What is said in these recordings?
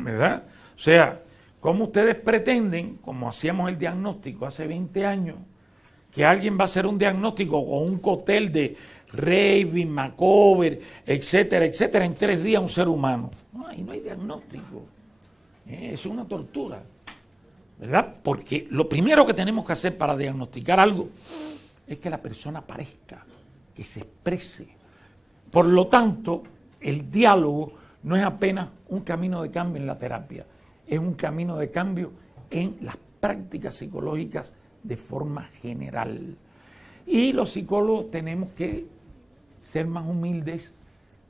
¿Verdad? O sea, ¿cómo ustedes pretenden, como hacíamos el diagnóstico hace 20 años, que alguien va a hacer un diagnóstico con un cóctel de Raven, Macover, etcétera, etcétera, en 3 días un ser humano? No, ahí no hay diagnóstico. Es una tortura, ¿verdad? Porque lo primero que tenemos que hacer para diagnosticar algo es que la persona aparezca, que se exprese. Por lo tanto, el diálogo no es apenas un camino de cambio en la terapia, es un camino de cambio en las prácticas psicológicas de forma general. Y los psicólogos tenemos que ser más humildes,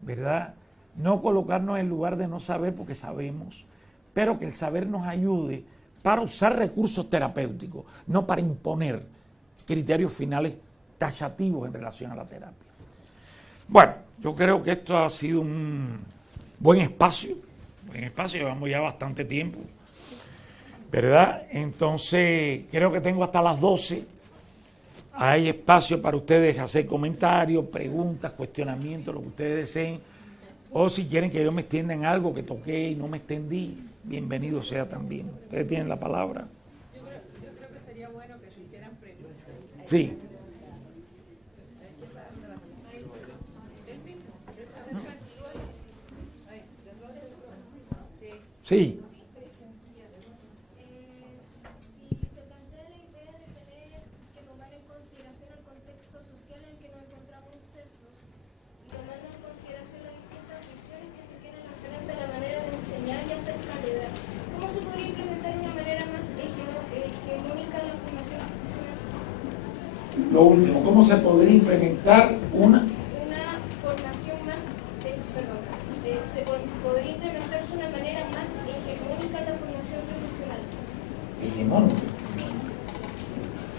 ¿verdad? No colocarnos en lugar de no saber porque sabemos, pero que el saber nos ayude para usar recursos terapéuticos, no para imponer criterios finales taxativos en relación a la terapia. Bueno, yo creo que esto ha sido un buen espacio, llevamos ya bastante tiempo, ¿verdad? Entonces, creo que tengo hasta las 12. Hay espacio para ustedes hacer comentarios, preguntas, cuestionamientos, lo que ustedes deseen. O si quieren que yo me extienda en algo que toqué y no me extendí, bienvenido sea también. Ustedes tienen la palabra. Yo creo que sería bueno que se hicieran preguntas. Sí. Sí. Si se plantea la idea de tener que tomar en consideración el contexto social en el que nos encontramos insertos y tomando en consideración las distintas visiones que se tienen referente a la manera de enseñar y hacer cátedra, ¿cómo se podría implementar de una manera más hegemónica en la formación profesional? Lo último, ¿cómo se podría implementar una formación más, podría implementarse una manera más hegemónica en la formación profesional? hegemónica?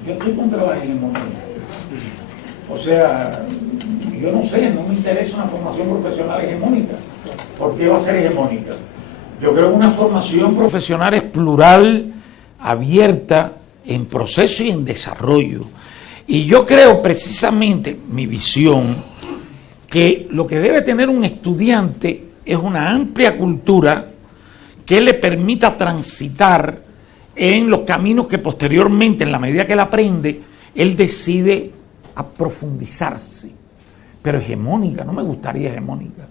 Yo estoy contra la hegemonía. O sea, yo no sé, no me interesa una formación profesional hegemónica. ¿Por qué va a ser hegemónica? Yo creo que una formación profesional es plural, abierta, en proceso y en desarrollo. Y yo creo precisamente, mi visión, que lo que debe tener un estudiante es una amplia cultura que le permita transitar en los caminos que posteriormente, en la medida que él aprende, él decide a profundizarse. Pero hegemónica, no me gustaría hegemónica.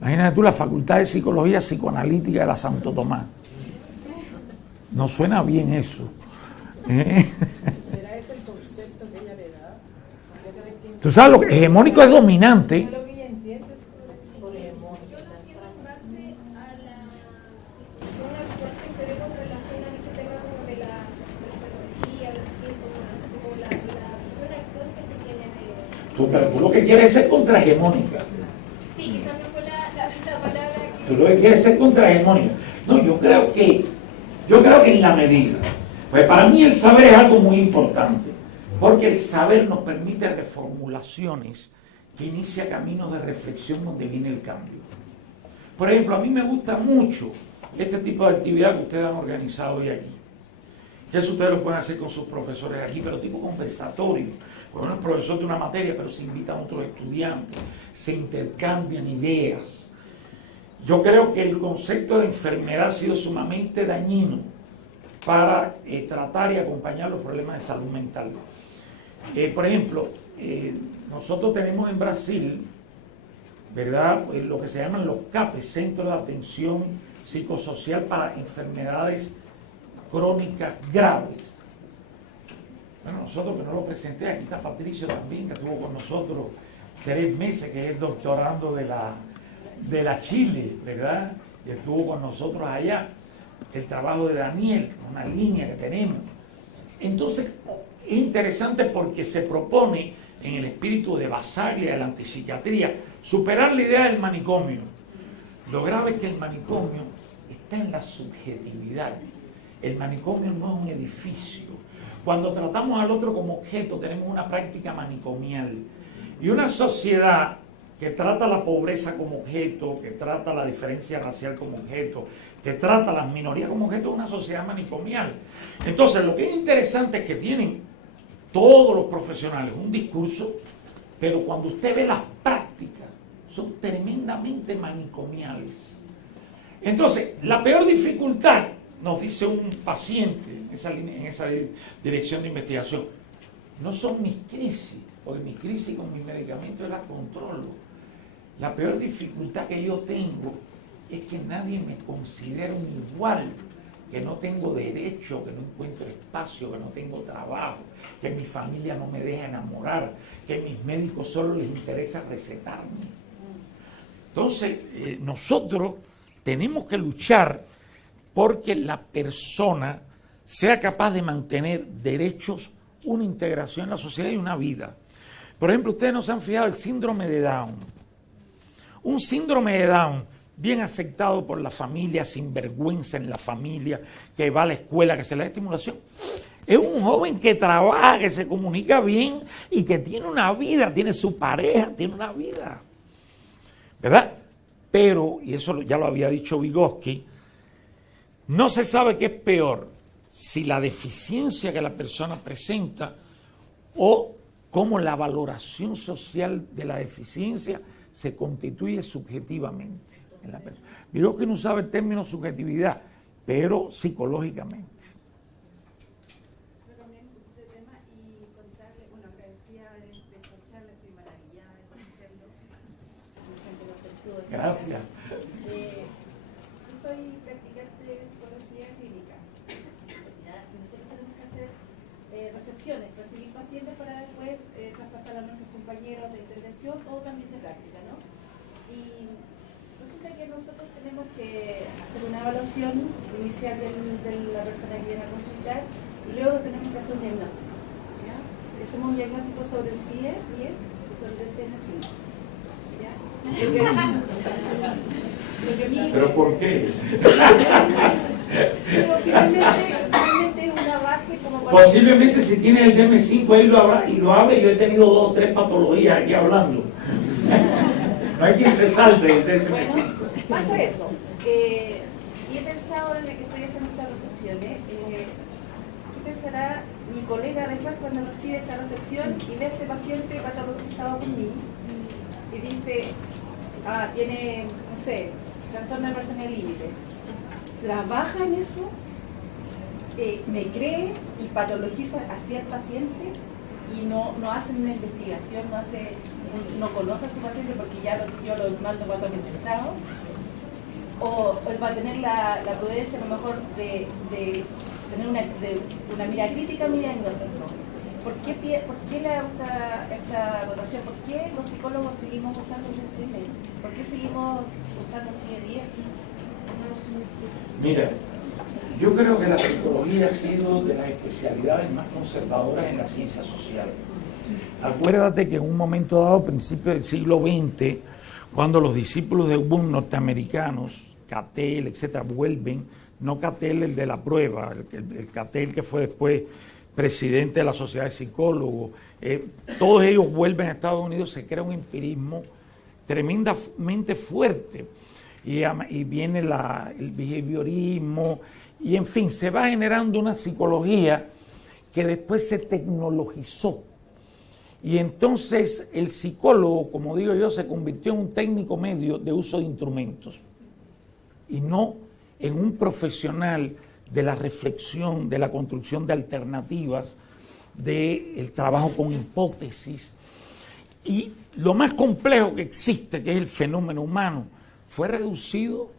Imagínate tú la Facultad de Psicología Psicoanalítica de la Santo Tomás. No suena bien eso. ¿Será ese el concepto que ella le da? Tú sabes, lo que hegemónico es dominante. Es lo que ella entiende por hegemónico. Yo lo entiendo en base a la situación actual que se ve con relación a este tema como de la patología, los síntomas, como la visión actual que se tiene de... Pero tú lo que quieres es ser contrahegemónica. Sí, quizás no fue la palabra que... Tú lo que quieres es ser contrahegemónica. No, yo creo que en la medida. Pues para mí el saber es algo muy importante, porque el saber nos permite reformulaciones que inicia caminos de reflexión donde viene el cambio. Por ejemplo, a mí me gusta mucho este tipo de actividad que ustedes han organizado hoy aquí. Que eso ustedes lo pueden hacer con sus profesores aquí, pero tipo conversatorio. Porque uno es profesor de una materia, pero se invitan a otros estudiantes, se intercambian ideas. Yo creo que el concepto de enfermedad ha sido sumamente dañino para tratar y acompañar los problemas de salud mental. Por ejemplo, nosotros tenemos en Brasil, ¿verdad?, lo que se llaman los CAPES, Centros de Atención Psicosocial para Enfermedades Crónicas Graves. Bueno, nosotros, que no lo presenté, aquí está Patricio también, que estuvo con nosotros 3 meses, que es doctorando de la Chile, ¿verdad?, y estuvo con nosotros allá. El trabajo de Daniel, una línea que tenemos. Entonces, es interesante porque se propone, en el espíritu de Basaglia, de la antipsiquiatría, superar la idea del manicomio. Lo grave es que el manicomio está en la subjetividad. El manicomio no es un edificio. Cuando tratamos al otro como objeto, tenemos una práctica manicomial. Y una sociedad que trata la pobreza como objeto, que trata la diferencia racial como objeto, que trata a las minorías como objeto, es una sociedad manicomial. Entonces, lo que es interesante es que tienen todos los profesionales un discurso, pero cuando usted ve las prácticas, son tremendamente manicomiales. Entonces, la peor dificultad, nos dice un paciente en esa dirección de investigación, no son mis crisis, porque mis crisis con mis medicamentos las controlo. La peor dificultad que yo tengo es que nadie me considera un igual, que no tengo derecho, que no encuentro espacio, que no tengo trabajo, que mi familia no me deja enamorar, que a mis médicos solo les interesa recetarme. Entonces, nosotros tenemos que luchar porque la persona sea capaz de mantener derechos, una integración en la sociedad y una vida. Por ejemplo, ustedes no se han fijado el síndrome de Down. Un síndrome de Down bien aceptado por la familia, sin vergüenza en la familia, que va a la escuela, que se le da estimulación. Es un joven que trabaja, que se comunica bien y que tiene una vida, tiene su pareja, tiene una vida. ¿Verdad? Pero, y eso ya lo había dicho Vygotsky, no se sabe qué es peor, si la deficiencia que la persona presenta o cómo la valoración social de la deficiencia se constituye subjetivamente en la persona. Vygotsky no usaba el término subjetividad, pero psicológicamente. Gracias. Yo soy practicante de psicología clínica. Nosotros tenemos que hacer recepciones, recibir pacientes para después traspasar a nuestros compañeros de intervención o también de práctica, ¿no? Y resulta que nosotros tenemos que hacer una evaluación inicial de la persona que viene a consultar y luego tenemos que hacer un diagnóstico. ¿Ya? Hacemos un diagnóstico sobre el CIE, y sobre el DSM-5. ¿Pero por qué? Pero finalmente es una base como para... Posiblemente si tiene el DM5 ahí lo abre, yo he tenido 2 o 3 patologías aquí hablando. No hay quien se salve del DSM5. Bueno, pasa eso. Y he pensado desde que estoy haciendo estas recepciones, ¿qué pensará mi colega después cuando recibe esta recepción y ve a este paciente patologizado por mí? Y dice, tiene, no sé, trastorno de personalidad límite. Trabaja en eso, me cree y patologiza así al paciente y no hace una investigación, no conoce a su paciente porque yo lo mando patologizado. O él va a tener la prudencia a lo mejor de tener una mirada crítica a mi diagnóstico. ¿Por qué le hago esta acotación? ¿Por qué los psicólogos seguimos usando el DSM? ¿Por qué seguimos usando CIE-10? Mira, yo creo que la psicología ha sido de las especialidades más conservadoras en la ciencia social. Acuérdate que en un momento dado, principio del siglo XX, cuando los discípulos de Wundt norteamericanos, Cattell, etcétera, vuelven, no Cattell el de la prueba, el Cattell que fue después presidente de la Sociedad de Psicólogos, todos ellos vuelven a Estados Unidos, se crea un empirismo tremendamente fuerte y viene el behaviorismo y en fin, se va generando una psicología que después se tecnologizó y entonces el psicólogo, como digo yo, se convirtió en un técnico medio de uso de instrumentos y no en un profesional de la reflexión, de la construcción de alternativas, del trabajo con hipótesis. Y lo más complejo que existe, que es el fenómeno humano, fue reducido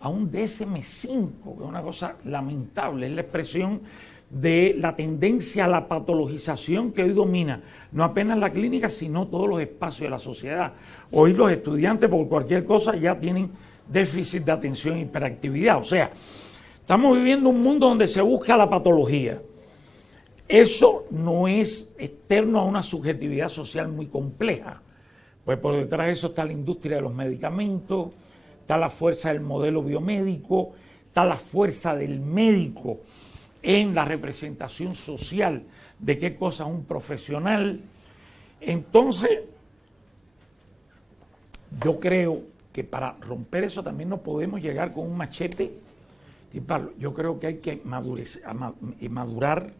a un DSM-5, que es una cosa lamentable, es la expresión de la tendencia a la patologización que hoy domina, no apenas la clínica, sino todos los espacios de la sociedad. Hoy los estudiantes, por cualquier cosa, ya tienen déficit de atención e hiperactividad, o sea, estamos viviendo un mundo donde se busca la patología. Eso no es externo a una subjetividad social muy compleja, pues por detrás de eso está la industria de los medicamentos, está la fuerza del modelo biomédico, está la fuerza del médico en la representación social de qué cosa es un profesional. Entonces, yo creo que para romper eso también no podemos llegar con un machete. Yo creo que hay que madurar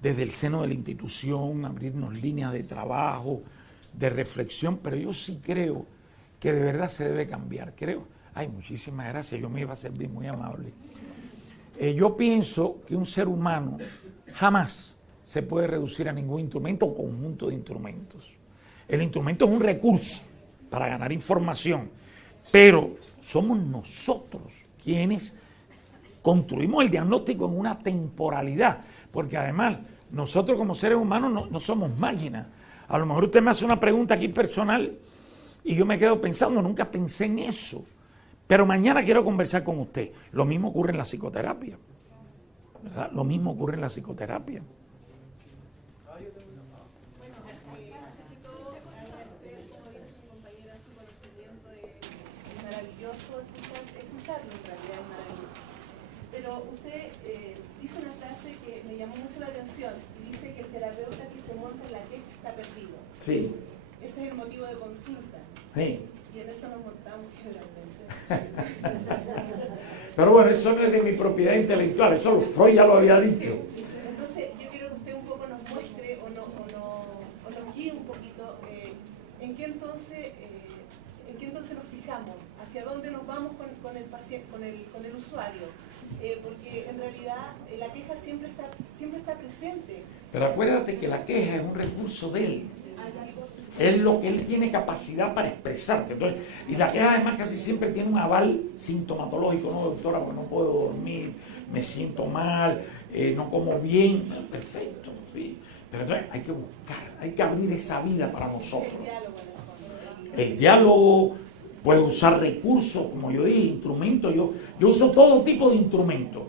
desde el seno de la institución, abrirnos líneas de trabajo, de reflexión, pero yo sí creo que de verdad se debe cambiar. Ay, muchísimas gracias, yo me iba a servir muy amable. Yo pienso que un ser humano jamás se puede reducir a ningún instrumento o conjunto de instrumentos. El instrumento es un recurso para ganar información, pero somos nosotros quienes construimos el diagnóstico en una temporalidad, porque además nosotros como seres humanos no somos máquinas. A lo mejor usted me hace una pregunta aquí personal y yo me quedo pensando, nunca pensé en eso, pero mañana quiero conversar con usted. Lo mismo ocurre en la psicoterapia, ¿verdad? Lo mismo ocurre en la psicoterapia. Escucharlo en realidad es maravilloso. Pero usted dice una frase que me llamó mucho la atención y dice que el terapeuta que se monta en la queja está perdido. Sí. Ese es el motivo de consulta. Sí. Y en eso nos montamos generalmente. Pero bueno, eso no es de mi propiedad intelectual, eso Freud ya lo había dicho. Entonces, yo quiero que usted un poco nos muestre o nos guíe un poquito en qué entonces nos fijamos, hacia dónde nos vamos con el paciente, con el usuario, porque en realidad la queja siempre está presente. Pero acuérdate que la queja es un recurso de él. Es lo que él tiene capacidad para expresarte. Entonces, y la queja además casi siempre tiene un aval sintomatológico, ¿no, doctora? Porque no puedo dormir, me siento mal, no como bien. Perfecto, sí. Pero entonces hay que buscar, hay que abrir esa vida para nosotros. El diálogo, puedes usar recursos, como yo dije, instrumentos. Yo uso todo tipo de instrumentos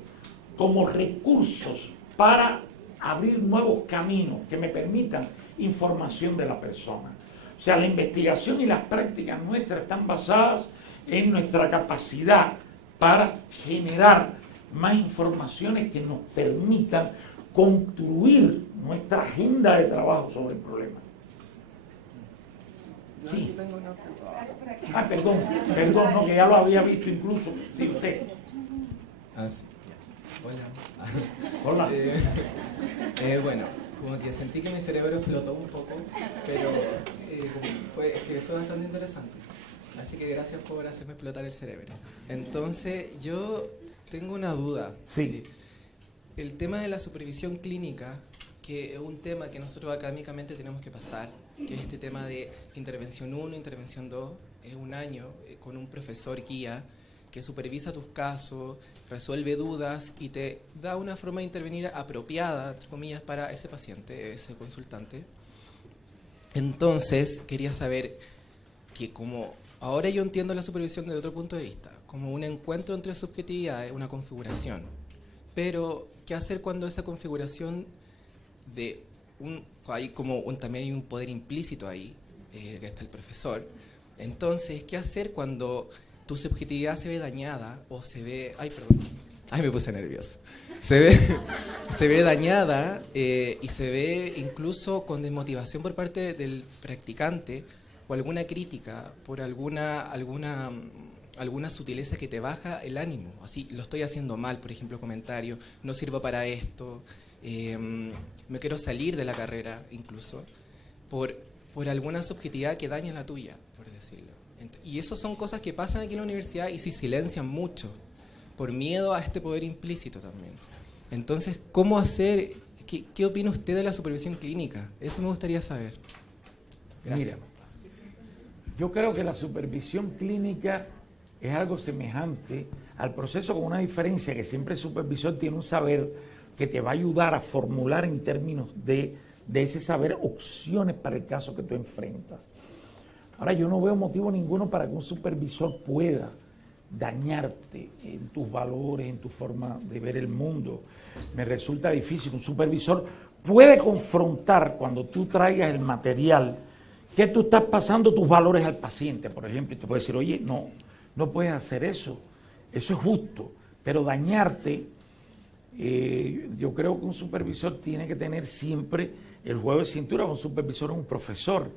como recursos para abrir nuevos caminos que me permitan información de la persona. O sea, la investigación y las prácticas nuestras están basadas en nuestra capacidad para generar más informaciones que nos permitan construir nuestra agenda de trabajo sobre el problema. Sí. Perdón, no, que ya lo había visto incluso. Sí, usted. Ah, sí. Hola. Hola. Bueno, como que sentí que mi cerebro explotó un poco, pero fue bastante interesante. Así que gracias por hacerme explotar el cerebro. Entonces, yo tengo una duda. Sí. El tema de la supervisión clínica, que es un tema que nosotros académicamente tenemos que pasar, que es este tema de intervención 1, intervención 2, es un año con un profesor guía que supervisa tus casos, resuelve dudas y te da una forma de intervenir apropiada, entre comillas, para ese paciente, ese consultante. Entonces, quería saber que como ahora yo entiendo la supervisión desde otro punto de vista, como un encuentro entre subjetividades, una configuración, pero ¿qué hacer cuando esa configuración hay como también hay un poder implícito ahí, que está el profesor? Entonces, ¿qué hacer cuando tu subjetividad se ve dañada o se ve... me puse nervioso. Se ve dañada y se ve incluso con desmotivación por parte del practicante o alguna crítica por alguna sutileza que te baja el ánimo. Así, lo estoy haciendo mal, por ejemplo, comentario, no sirvo para esto, me quiero salir de la carrera incluso, por alguna subjetividad que daña la tuya, por decirlo. Y eso son cosas que pasan aquí en la universidad y se silencian mucho, por miedo a este poder implícito también. Entonces, ¿cómo hacer? ¿Qué opina usted de la supervisión clínica? Eso me gustaría saber. Gracias. Mira, yo creo que la supervisión clínica es algo semejante al proceso, con una diferencia, que siempre el supervisor tiene un saber que te va a ayudar a formular en términos de ese saber opciones para el caso que tú enfrentas. Ahora, yo no veo motivo ninguno para que un supervisor pueda dañarte en tus valores, en tu forma de ver el mundo. Me resulta difícil. Un supervisor puede confrontar cuando tú traigas el material que tú estás pasando tus valores al paciente, por ejemplo, y te puede decir, oye, no puedes hacer eso es justo, pero dañarte, yo creo que un supervisor tiene que tener siempre el juego de cintura. Un supervisor es un profesor,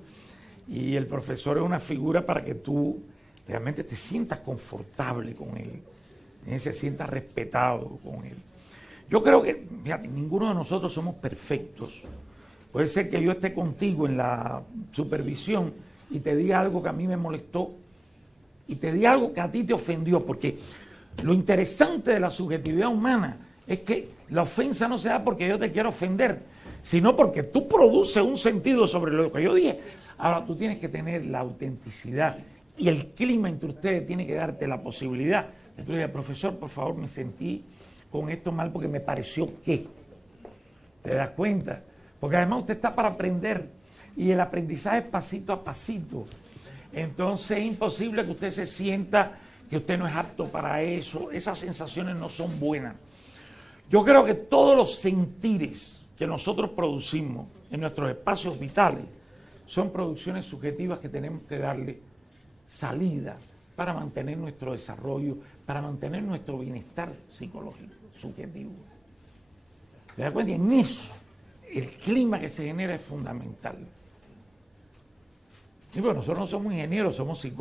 y el profesor es una figura para que tú realmente te sientas confortable con él, se sienta respetado con él. Yo creo que, fíjate, ninguno de nosotros somos perfectos. Puede ser que yo esté contigo en la supervisión y te diga algo que a mí me molestó y te di algo que a ti te ofendió, porque lo interesante de la subjetividad humana es que la ofensa no se da porque yo te quiero ofender, sino porque tú produces un sentido sobre lo que yo dije. Ahora tú tienes que tener la autenticidad y el clima entre ustedes tiene que darte la posibilidad de tú digas, profesor, por favor, me sentí con esto mal porque me pareció que. ¿Te das cuenta? Porque además usted está para aprender y el aprendizaje es pasito a pasito. Entonces es imposible que usted se sienta que usted no es apto para eso. Esas sensaciones no son buenas. Yo creo que todos los sentires que nosotros producimos en nuestros espacios vitales son producciones subjetivas que tenemos que darle salida para mantener nuestro desarrollo, para mantener nuestro bienestar psicológico, subjetivo. ¿Te das cuenta? Y en eso, el clima que se genera es fundamental. Y bueno, nosotros no somos ingenieros, somos psicólogos.